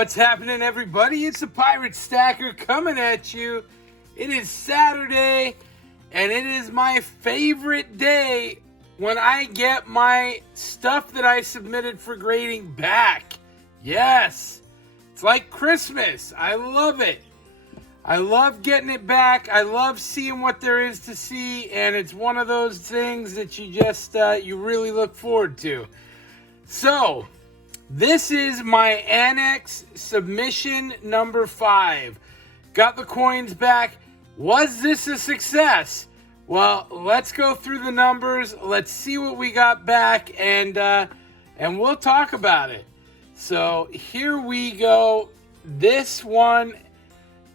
What's happening, everybody? It's the Pirate Stacker coming at you. It is Saturday, and it is my favorite day when I get my stuff that I submitted for grading back. Yes, it's like Christmas. I love it. I love getting it back. I love seeing what there is to see, and it's one of those things that you just, you really look forward to. So, this is my ANACS submission number 5. Got the coins back. Was this a success? Well, let's go through the numbers. Let's see what we got back, and we'll talk about it. So here we go. This one,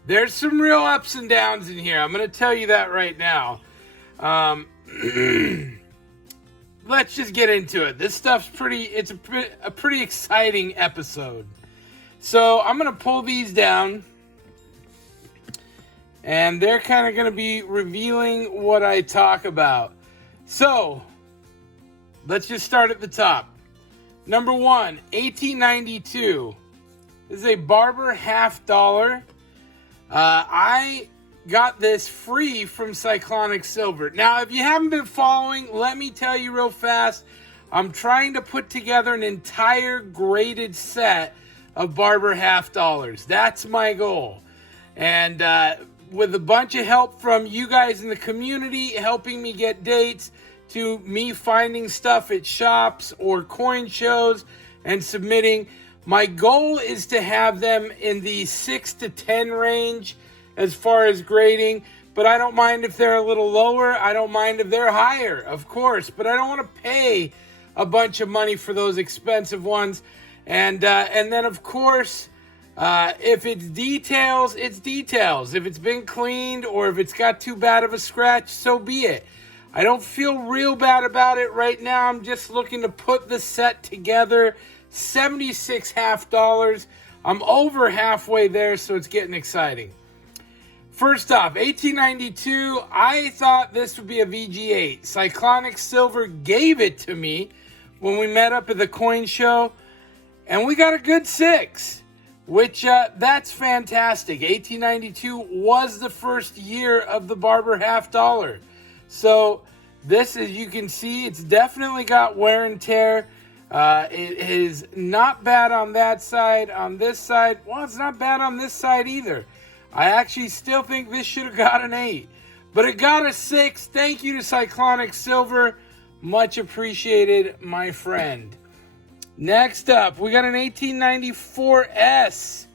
there's some real ups and downs in here. I'm going to tell you that right now. Let's just get into it. This stuff's it's a pretty exciting episode. So I'm going to pull these down, and they're kind of going to be revealing what I talk about. So let's just start at the top. Number 1, 1892. This is a Barber $1/2. I got this free from Cyclonic Silver. Now, if you haven't been following, let me tell you real fast. I'm trying to put together an entire graded set of Barber $1/2. That's my goal. And with a bunch of help from you guys in the community helping me get dates, to me finding stuff at shops or coin shows and submitting, my goal is to have them in the 6 to 10 range as far as grading, but I don't mind if they're a little lower. I don't mind if they're higher, of course, but I don't want to pay a bunch of money for those expensive ones. And then, of course, if it's details, it's details. If it's been cleaned or if it's got too bad of a scratch, so be it. I don't feel real bad about it right now. I'm just looking to put the set together. $76 $1/2. I'm over halfway there, so it's getting exciting. First off, 1892, I thought this would be a VG8. Cyclonic Silver gave it to me when we met up at the coin show, and we got a good 6, which that's fantastic. 1892 was the first year of the Barber $1/2. So this, as you can see, it's definitely got wear and tear. It is not bad on that side. On this side, well, it's not bad on this side either. I actually still think this should have got an 8, but it got a 6. Thank you to Cyclonic Silver. Much appreciated, my friend. Next up, we got an 1894S.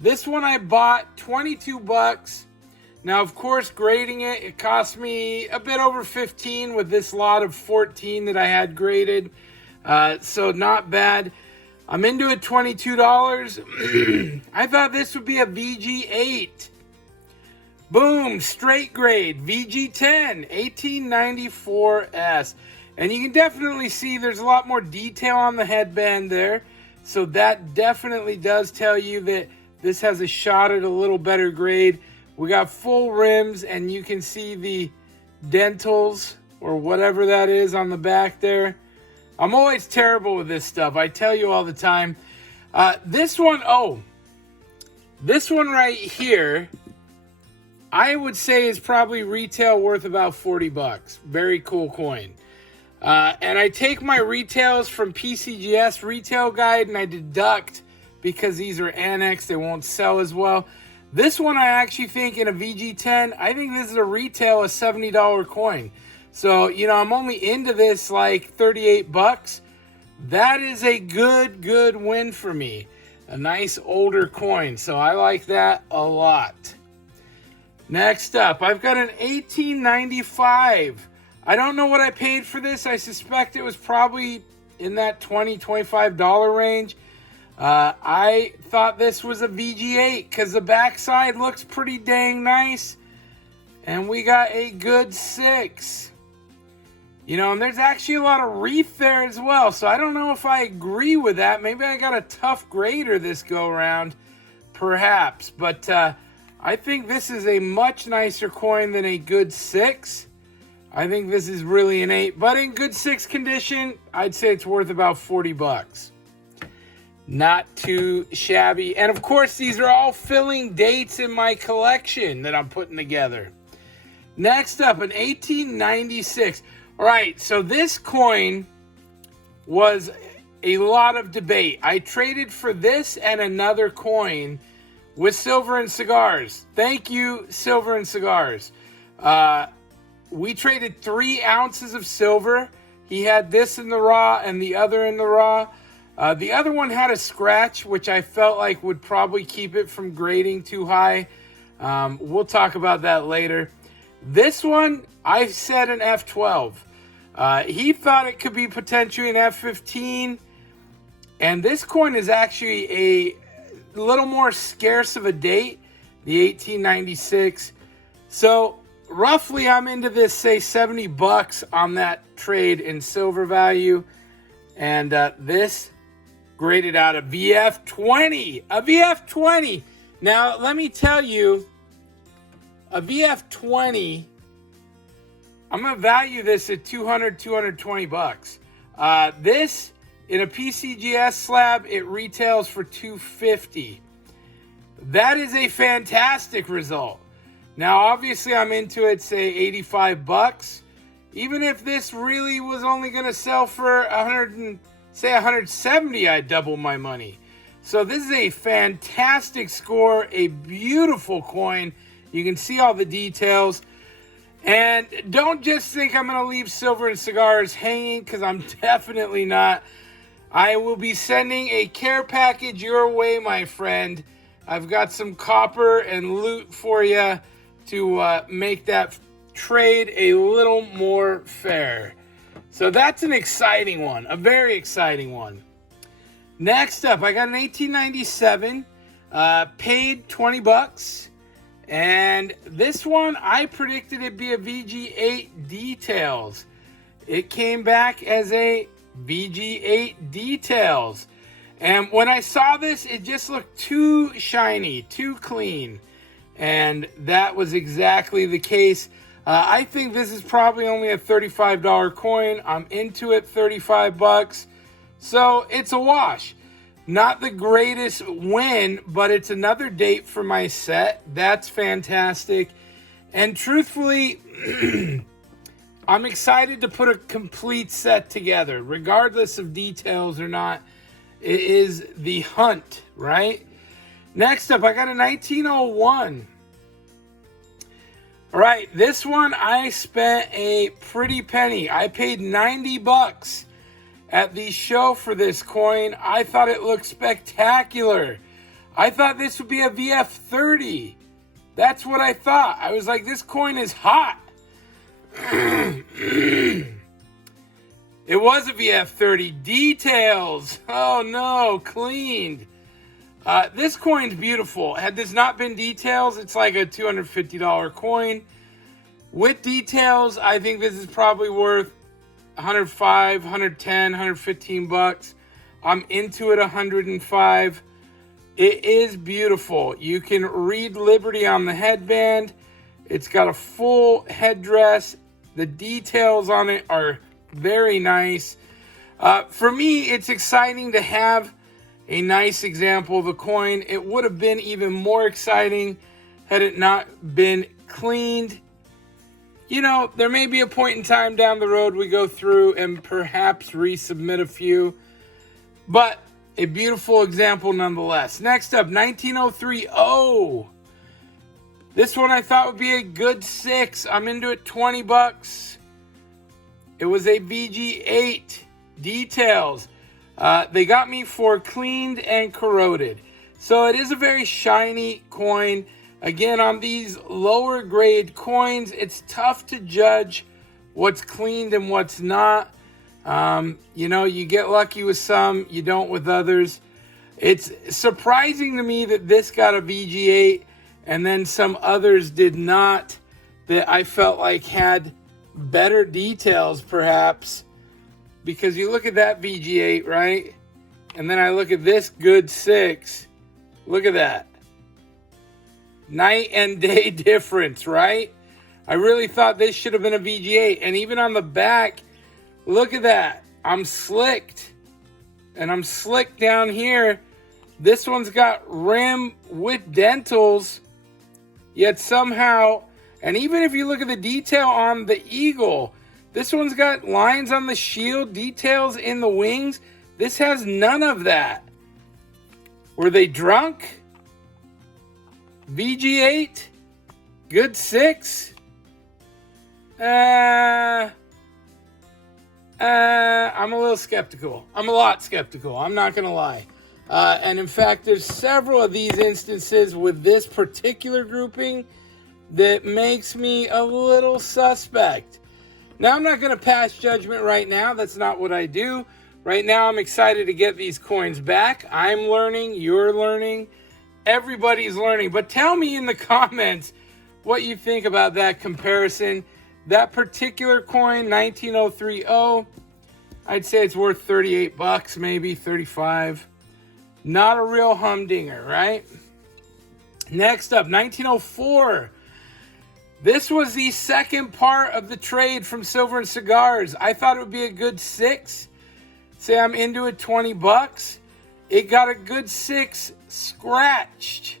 This one I bought $22. Now, of course, grading it, it cost me a bit over 15 with this lot of 14 that I had graded. So not bad. I'm into it, $22. I thought this would be a VG8. Boom, straight grade, VG10, 1894S. And you can definitely see there's a lot more detail on the headband there. So that definitely does tell you that this has a shot at a little better grade. We got full rims, and you can see the dentals or whatever that is on the back there. I'm always terrible with this stuff. I tell you all the time. This one right here, I would say is probably retail worth about $40. Very cool coin. And I take my retails from PCGS Retail Guide, and I deduct because these are ANACS. They won't sell as well. This one I actually think in a VG10, I think this is a retail, a $70 coin. So, you know, I'm only into this like $38. That is a good win for me. A nice older coin. So I like that a lot. Next up, I've got an 1895. I don't know what I paid for this. I suspect it was probably in that $20, $25 range. I thought this was a VG8 because the backside looks pretty dang nice. And we got a good 6. You know, and there's actually a lot of reef there as well. So I don't know if I agree with that. Maybe I got a tough grader this go around, perhaps. But I think this is a much nicer coin than a good 6. I think this is really an 8. But in good 6 condition, I'd say it's worth about $40. Not too shabby. And of course, these are all filling dates in my collection that I'm putting together. Next up, in 1896. All right, so this coin was a lot of debate. I traded for this and another coin with Silver and Cigars. Thank you, Silver and Cigars. We traded 3 ounces of silver. He had this in the raw and the other in the raw. The other one had a scratch, which I felt like would probably keep it from grading too high. We'll talk about that later. This one, I set an F12. He thought it could be potentially an F15. And this coin is actually a little more scarce of a date, the 1896. So roughly I'm into this, say, $70 on that trade in silver value. And this graded out a VF20. A VF20. Now, let me tell you, a VF20, I'm going to value this at $220. This, in a PCGS slab, it retails for $250. That is a fantastic result. Now, obviously, I'm into it, say, $85. Even if this really was only going to sell for $170, I'd double my money. So this is a fantastic score, a beautiful coin. You can see all the details. And don't just think I'm going to leave Silver and Cigars hanging, because I'm definitely not. I will be sending a care package your way, my friend. I've got some copper and loot for you to make that trade a little more fair. So that's an exciting one, a very exciting one. Next up, I got an 1897, paid $20. And this one, I predicted it'd be a VG8 Details. It came back as a VG8 Details. And when I saw this, it just looked too shiny, too clean. And that was exactly the case. I think this is probably only a $35 coin. I'm into it, $35. So it's a wash. Not the greatest win, but it's another date for my set. That's fantastic. And truthfully, I'm excited to put a complete set together, regardless of details or not. It is the hunt, right? Next up, I got a 1901. All right, this one I spent a pretty penny. I paid $90 at the show for this coin. I thought it looked spectacular. I thought this would be a VF30. That's what I thought. I was like, this coin is hot. It was a VF30. Details. Oh no, cleaned. This coin's beautiful. Had this not been details, it's like a $250 coin. With details, I think this is probably worth $105, $110, $115. I'm into it $105. It is beautiful. You can read Liberty on the headband. It's got a full headdress. The details on it are very nice. For me, it's exciting to have a nice example of a coin. It would have been even more exciting had it not been cleaned. You know, there may be a point in time down the road we go through and perhaps resubmit a few, but a beautiful example nonetheless. Next up, 1903. Oh, this one I thought would be a good 6. I'm into it, $20. It was a VG8 Details. They got me for cleaned and corroded. So it is a very shiny coin. Again, on these lower grade coins, it's tough to judge what's cleaned and what's not. You know, you get lucky with some, you don't with others. It's surprising to me that this got a VG8 and then some others did not, that I felt like had better details perhaps. Because you look at that VG8, right? And then I look at this good 6. Look at that. Night and day difference, right? I really thought this should have been a VG8. And even on the back, look at that. I'm slicked. and I'm slick down here. This one's got rim with dentals, yet somehow, and even if you look at the detail on the eagle, this one's got lines on the shield, details in the wings. This has none of that. Were they drunk? VG8? Good 6? I'm a little skeptical. I'm a lot skeptical. I'm not going to lie. And in fact, there's several of these instances with this particular grouping that makes me a little suspect. Now, I'm not going to pass judgment right now. That's not what I do. Right now, I'm excited to get these coins back. I'm learning. You're learning. Everybody's learning. But tell me in the comments what you think about that comparison. That particular coin, 19030, I'd say it's worth 38 bucks, maybe 35. Not a real humdinger, right? Next up, 1904. This was the second part of the trade from Silver and Cigars. I thought it would be a good 6. Say I'm into it, 20 bucks. It got a good 6 scratched.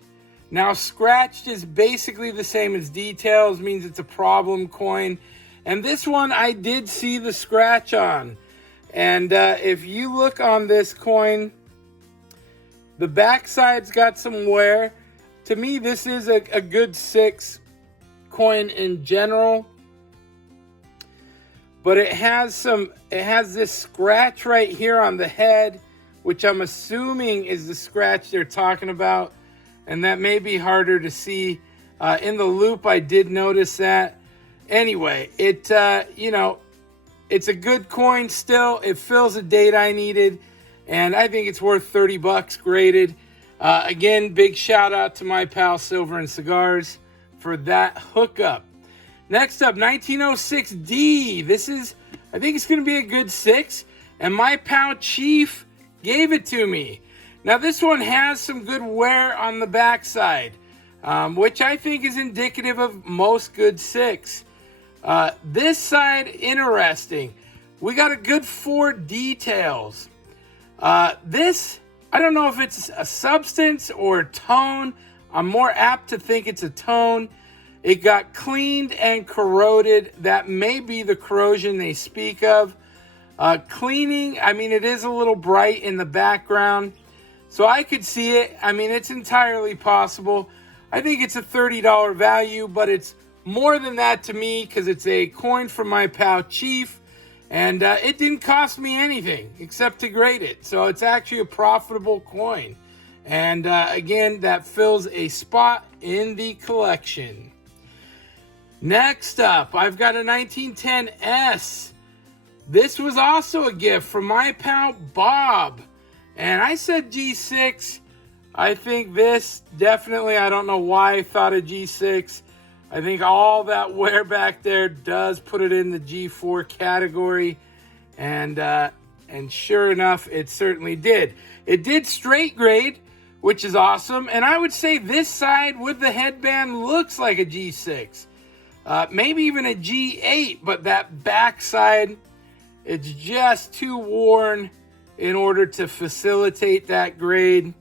Now, scratched is basically the same as details, means it's a problem coin. And this one, I did see the scratch on. And if you look on this coin, the backside's got some wear. To me, this is a good 6 coin in general. But it has this scratch right here on the head, which I'm assuming is the scratch they're talking about. And that may be harder to see. In the loop, I did notice that. Anyway, it's a good coin still. It fills a date I needed. And I think it's worth 30 bucks graded. Again, big shout out to my pal Silver and Cigars for that hookup. Next up, 1906D. I think it's going to be a good 6. And my pal Chief gave it to me. Now, this one has some good wear on the backside, which I think is indicative of most good 6. This side, interesting. We got a good 4 details. This, I don't know if it's a substance or a tone. I'm more apt to think it's a tone. It got cleaned and corroded. That may be the corrosion they speak of. Cleaning, I mean, it is a little bright in the background. So I could see it. I mean, it's entirely possible. I think it's a $30 value, but it's more than that to me because it's a coin from my pal Chief. And it didn't cost me anything except to grade it. So it's actually a profitable coin. And again, that fills a spot in the collection. Next up, I've got a 1910S. This was also a gift from my pal Bob. And I said G6. I think this definitely, I don't know why I thought of G6. I think all that wear back there does put it in the G4 category. And sure enough, it certainly did. It did straight grade, which is awesome. And I would say this side with the headband looks like a G6. Maybe even a G8, but that back side, it's just too worn in order to facilitate that grade.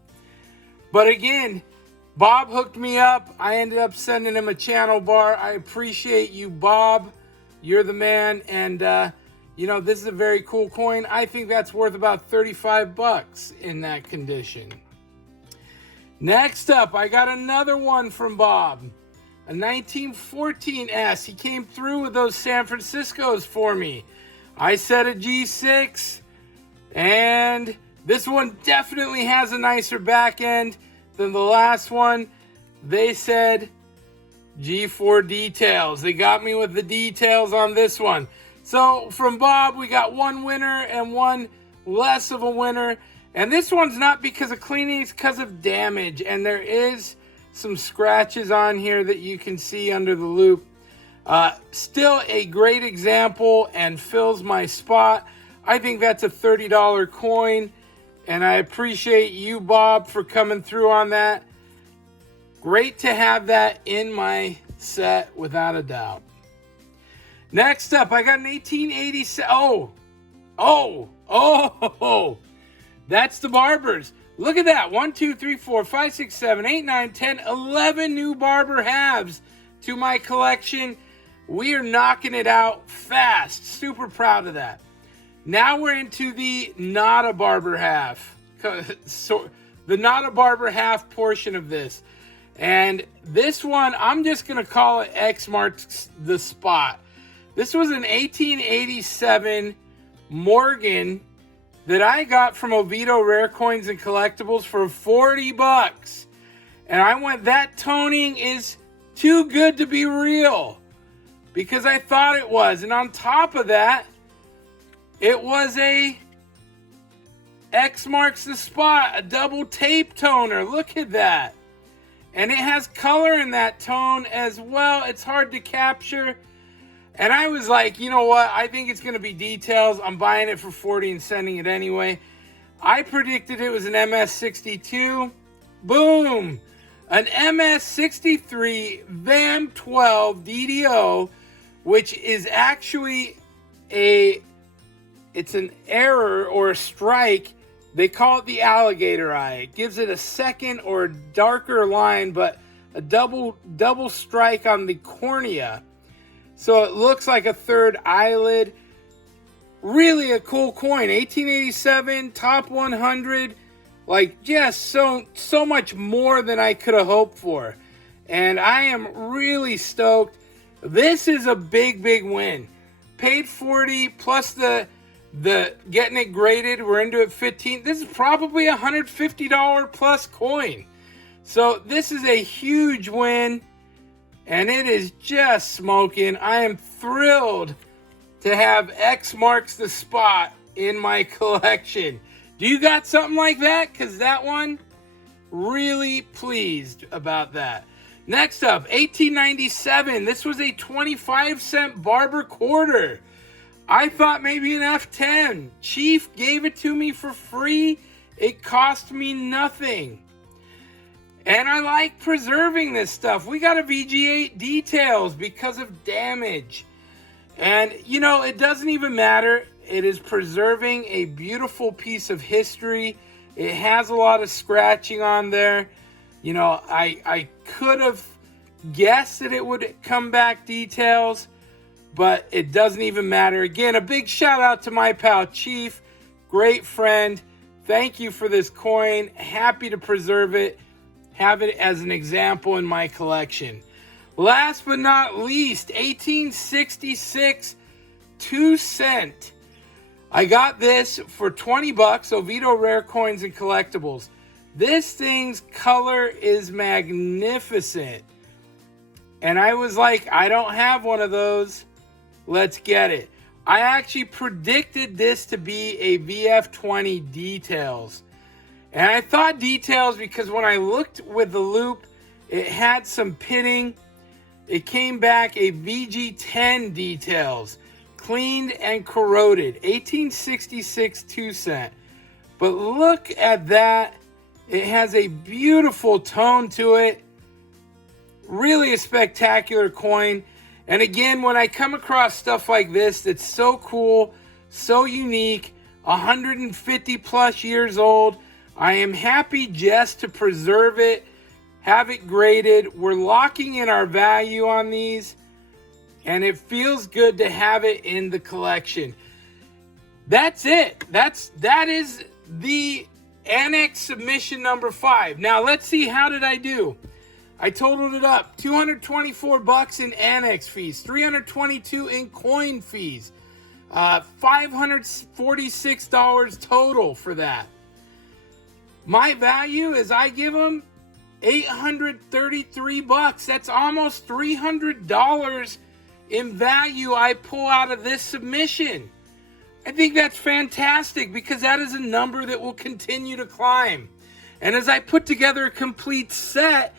But again, Bob hooked me up. I ended up sending him a channel bar. I appreciate you, Bob. You're the man. And, this is a very cool coin. I think that's worth about 35 bucks in that condition. Next up, I got another one from Bob. A 1914S. He came through with those San Franciscos for me. I said a G6. And this one definitely has a nicer back end than the last one. They said G4 details. They got me with the details on this one. So from Bob, we got one winner and one less of a winner. And this one's not because of cleaning, it's because of damage. And there is some scratches on here that you can see under the loop. Still a great example and fills my spot. I think that's a $30 coin. And I appreciate you, Bob, for coming through on that. Great to have that in my set, without a doubt. Next up, I got an 1887. That's the Barbers. Look at that. 1, 2, 3, 4, 5, 6, 7, 8, 9, 10, 11 new Barber halves to my collection. We are knocking it out fast. Super proud of that. Now we're into the not a Barber half. So the not a Barber half portion of this. And this one, I'm just going to call it X marks the spot. This was an 1887 Morgan that I got from Oviedo Rare Coins and Collectibles for $40. And I went, that toning is too good to be real, because I thought it was. And on top of that, it was a X marks the spot, a double tape toner. Look at that. And it has color in that tone as well. It's hard to capture. And I was like, you know what? I think it's going to be details. I'm buying it for $40 and sending it anyway. I predicted it was an MS62. Boom. An MS63 VAM 12 DDO, which is actually it's an error or a strike. They call it the alligator eye. It gives it a second or darker line, but a double strike on the cornea. So it looks like a third eyelid. Really a cool coin. 1887, top 100. Like, just so much more than I could have hoped for. And I am really stoked. This is a big win. Paid $40 plus the getting it graded. We're into it 15. This is probably a $150 plus coin. So this is a huge win. And it is just smoking. I am thrilled to have X marks the spot in my collection. Do you got something like that? Because that one, really pleased about that. Next up, 1897. This was a 25-cent Barber quarter. I thought maybe an F10. Chief gave it to me for free. It cost me nothing. And I like preserving this stuff. We got to VG8 details because of damage. And, you know, it doesn't even matter. It is preserving a beautiful piece of history. It has a lot of scratching on there. You know, I could have guessed that it would come back details, but it doesn't even matter. Again, a big shout out to my pal Chief. Great friend. Thank you for this coin. Happy to preserve it. Have it as an example in my collection. Last but not least, 1866 2-cent. I got this for $20, Oviedo Rare Coins and Collectibles. This thing's color is magnificent. And I was like, I don't have one of those. Let's get it. I actually predicted this to be a VF20 details. And I thought details because when I looked with the loop, it had some pitting. It came back a VG10 details, cleaned and corroded, 1866 2-cent. But look at that. It has a beautiful tone to it. Really a spectacular coin. And again, when I come across stuff like this that's so cool, so unique, 150 plus years old, I am happy just to preserve it, have it graded. We're locking in our value on these, and it feels good to have it in the collection. That's it. That is the ANACS submission number 5. Now let's see, how did I do? I totaled it up. $224 in ANACS fees, $322 in coin fees, $546 total for that. My value is I give them $833. That's almost $300 in value I pull out of this submission. I think that's fantastic because that is a number that will continue to climb. And as I put together a complete set,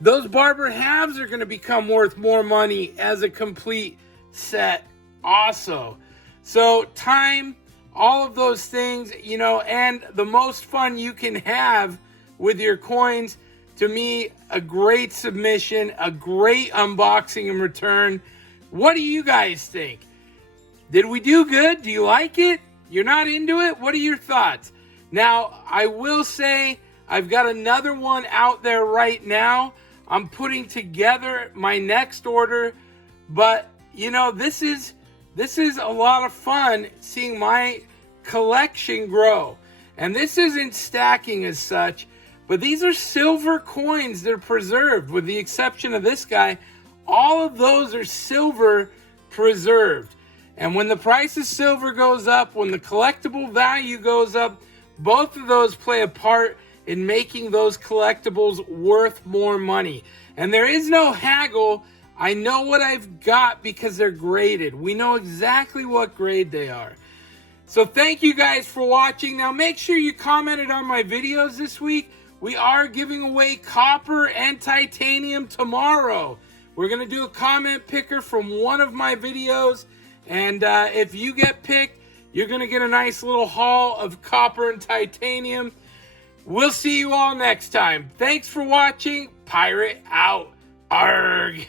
those Barber halves are going to become worth more money as a complete set also. So time, all of those things, you know, and the most fun you can have with your coins. To me, a great submission, a great unboxing and return. What do you guys think? Did we do good? Do you like it? You're not into it? What are your thoughts? Now, I will say I've got another one out there right now. I'm putting together my next order, but you know, this is a lot of fun seeing my collection grow. And this isn't stacking as such, but these are silver coins that are preserved, with the exception of this guy. All of those are silver preserved. And when the price of silver goes up, when the collectible value goes up, both of those play a part in making those collectibles worth more money. And there is no haggle. I know what I've got because they're graded. We know exactly what grade they are. So thank you guys for watching. Now make sure you commented on my videos this week. We are giving away copper and titanium tomorrow. We're going to do a comment picker from one of my videos. And if you get picked, you're going to get a nice little haul of copper and titanium. We'll see you all next time. Thanks for watching. Pirate out. Arg.